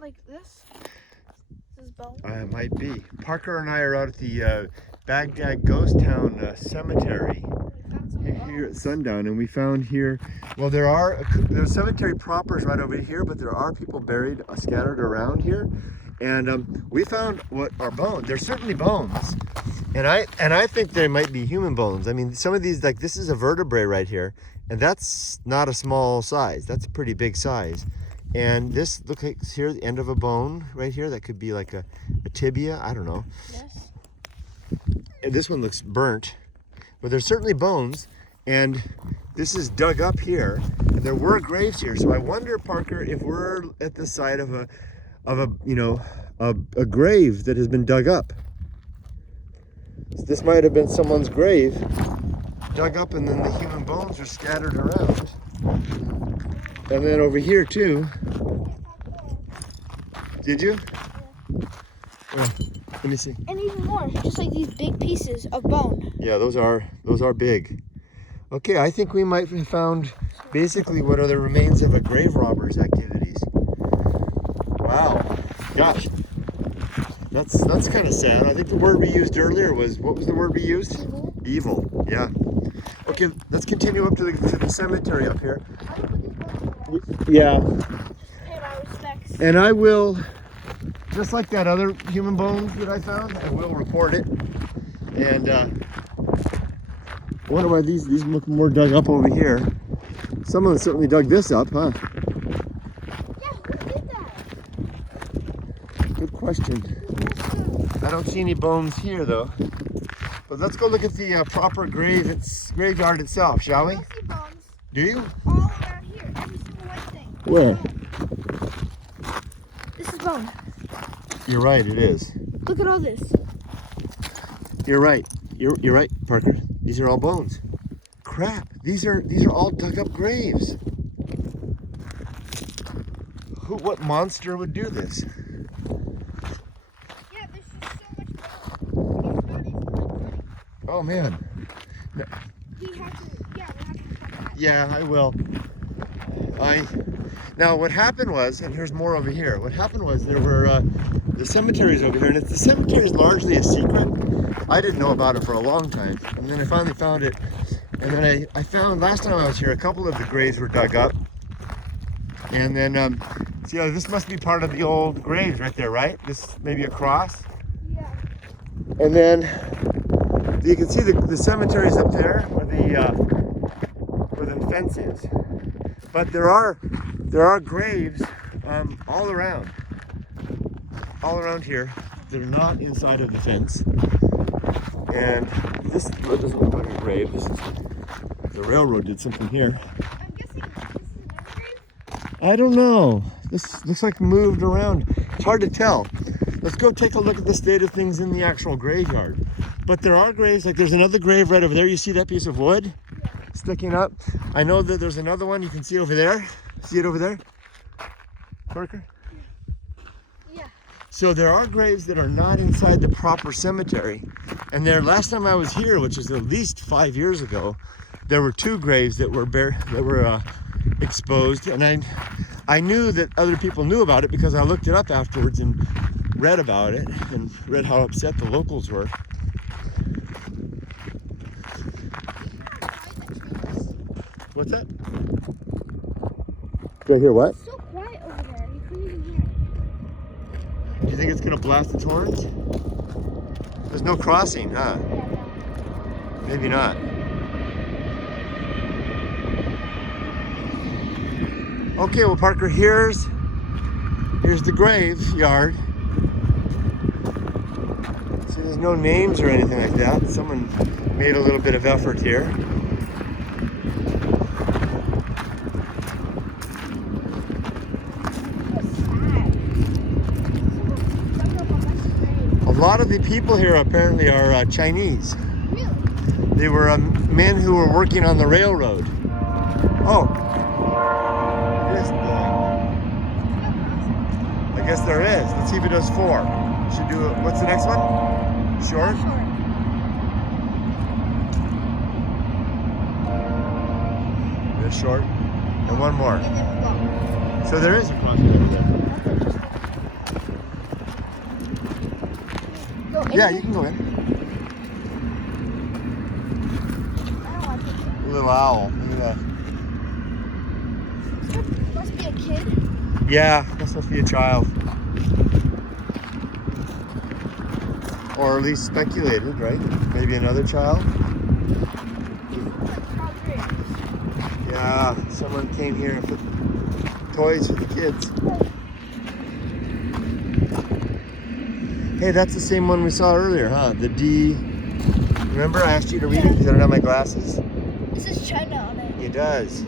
like this? This is bone? It might be. Parker and I are out at the Baghdad Ghost Town Cemetery here at sundown, and we found here, well, there's cemetery proper is right over here, but there are people buried scattered around here, and we found what are bones. They're certainly bones, and I think they might be human bones. I mean, some of these, like this is a vertebrae right here, and that's not a small size. That's a pretty big size. And this, look here, the end of a bone right here. That could be like a tibia. I don't know. Yes. And this one looks burnt, but there's certainly bones. And this is dug up here, and there were graves here. So I wonder, Parker, if we're at the site of a grave that has been dug up. So this might have been someone's grave, dug up, and then the human bones are scattered around. And then over here too. Did you? Yeah. Oh, let me see. And even more, just like these big pieces of bone. Yeah, those are big. Okay, I think we might have found basically what are the remains of a grave robber's activities. Wow, gosh, that's kind of sad. I think the word we used earlier was, what was the word we used? Evil. Evil. Yeah. Okay, let's continue up to the cemetery up here. Yeah. Pay my respects. And I will, just like that other human bone that I found, I will report it. And I wonder why these look more dug up over here. Someone certainly dug this up, huh? Yeah, who did that? Good question. I don't see any bones here though. But let's go look at the proper graveyard itself, shall we? I see bones Do you? all around here. Every single white thing. Where? This is bone. You're right, it is. Look at all this. You're right. You're right, Parker. These are all bones. Crap. These are all dug up graves. What monster would do this? Yeah, there's just so much bone. It's not even like Oh man. we have to, we have to cut that. Yeah, I will. Now what happened was, and here's more over here. What happened was there were the cemeteries over here, and the cemetery is largely a secret. I didn't know about it for a long time, and then I finally found it. And then I found, last time I was here, a couple of the graves were dug up. And then, see, this must be part of the old graves right there, right? This maybe a cross. Yeah. And then you can see the cemeteries up there where the fence is. But there are graves all around here. They're not inside of the fence. And this doesn't look like a grave. This is, the railroad did something here. I'm guessing this is another grave? I don't know. This looks like moved around. It's hard to tell. Let's go take a look at the state of things in the actual graveyard. But there are graves, like there's another grave right over there. You see that piece of wood sticking up? I know that there's another one you can see over there. See it over there? Parker? Yeah. So there are graves that are not inside the proper cemetery. And there, last time I was here, which is at least 5 years ago, there were 2 graves that were exposed. And I knew that other people knew about it because I looked it up afterwards and read about it and read how upset the locals were. What's that? Do I hear what? It's so quiet over there. You couldn't even hear it. Do you think it's gonna blast its horns? There's no crossing, huh? Maybe not. Okay, well, Parker, here's the graveyard. See, there's no names or anything like that. Someone made a little bit of effort here. A lot of the people here apparently are Chinese. Really? They were men who were working on the railroad. Oh. I guess there is. Let's see if it does 4. Should do it. What's the next one? Short? It's short. And one more. And then we go. So there is a crossing over there. Yeah, you can go in. I don't want to. Little owl. Look at That must be a kid. that. Yeah, that's supposed to be a child. Or at least speculated, right? Maybe another child. Yeah, someone came here and put toys for the kids. Hey, that's the same one we saw earlier, huh? The D. Remember I asked you to read it because I don't have my glasses? It says China on it. It does.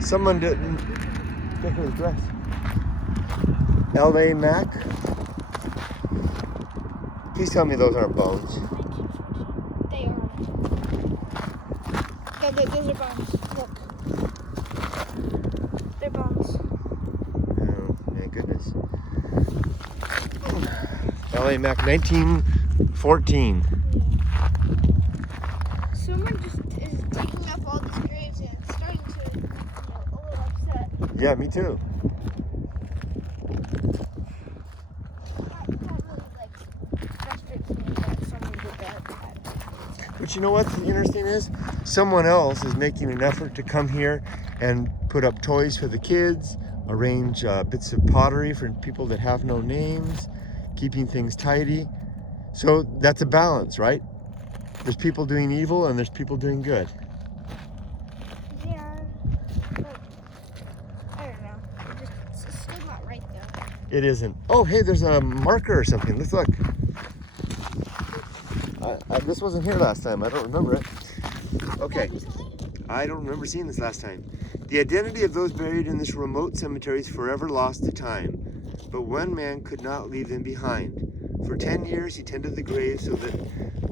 Someone didn't take his dress. LA Mac. Please tell me those aren't bones. 1914. They are. Yeah, those are bones. Look. They're bones. Oh, my goodness. LA Mac 1914. Yeah. Someone just is taking up all these graves and it's starting to, a little upset. Yeah, me too. That really, frustrates me that someone did that. But you know what's interesting is someone else is making an effort to come here and put up toys for the kids, arrange bits of pottery for people that have no names, keeping things tidy. So that's a balance, right? There's people doing evil and there's people doing good. Yeah, but I don't know. It's still not right though. It isn't. Oh, hey, there's a marker or something. Let's look. This wasn't here last time. I don't remember it. Okay. I don't remember seeing this last time. The identity of those buried in this remote cemetery is forever lost to time, but one man could not leave them behind. For 10 years he tended the graves so that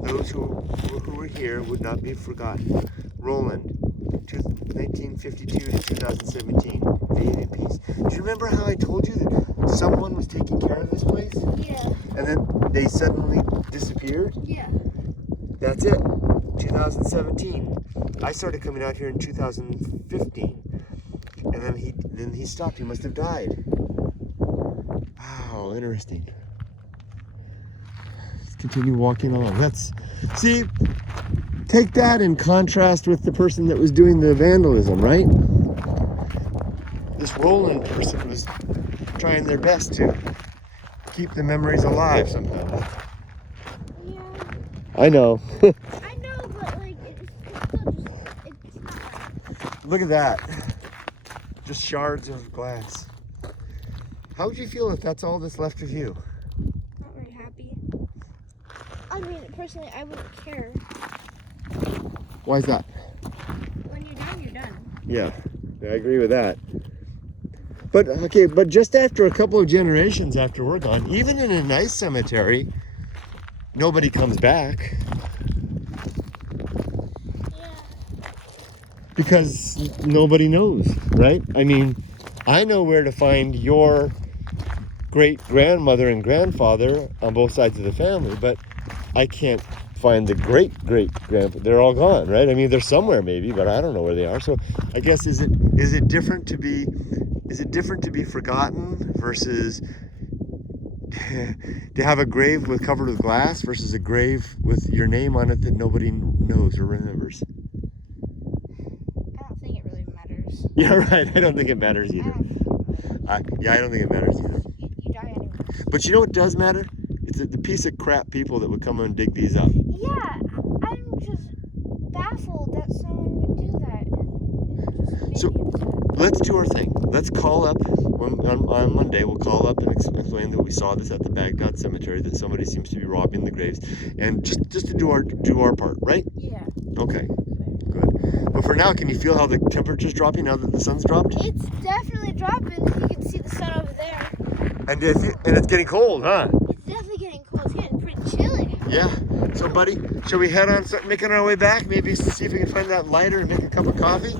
those who were here would not be forgotten. Roland, 1952 to 2017. Fade in peace. Do you remember how I told you that someone was taking care of this place? Yeah. And then they suddenly disappeared? Yeah. That's it. 2017. I started coming out here in 2015. And then he stopped. He must have died. Wow, interesting. Let's continue walking along. Take that in contrast with the person that was doing the vandalism, right? This Roland person was trying their best to keep the memories alive somehow. Yeah. I know. I know, but it's still just, it's not right. Look at that. Just shards of glass. How would you feel if that's all that's left of you? Not very happy. I mean, personally, I wouldn't care. Why is that? When you're done, you're done. Yeah, I agree with that. But okay, but just after a couple of generations after we're gone, even in a nice cemetery, nobody comes back. Yeah. Because nobody knows, right? I mean, I know where to find your great-grandmother and grandfather on both sides of the family, but I can't find the great-great-grandpa. They're all gone, right? I mean, they're somewhere maybe, but I don't know where they are. So I guess is it different to be forgotten versus to have a grave covered with glass versus a grave with your name on it that nobody knows or remembers? I don't think it really matters. Yeah, right. I don't think it matters either. I don't think it matters either. You die anyway. But you know what does matter? It's the piece of crap people that would come and dig these up. Yeah, I'm just baffled that someone would do that. So let's do our thing. Let's call up on Monday. We'll call up and explain that we saw this at the Baghdad cemetery, that somebody seems to be robbing the graves, and just to do our part, right? Yeah. Okay. Good. But for now, can you feel how the temperature's dropping now that the sun's dropped? It's definitely dropping. You can see the sun over there. And it's getting cold, huh? It's definitely getting cold. It's getting pretty chilly. Yeah. So, buddy, shall we head on, start making our way back? Maybe see if we can find that lighter and make a cup of coffee?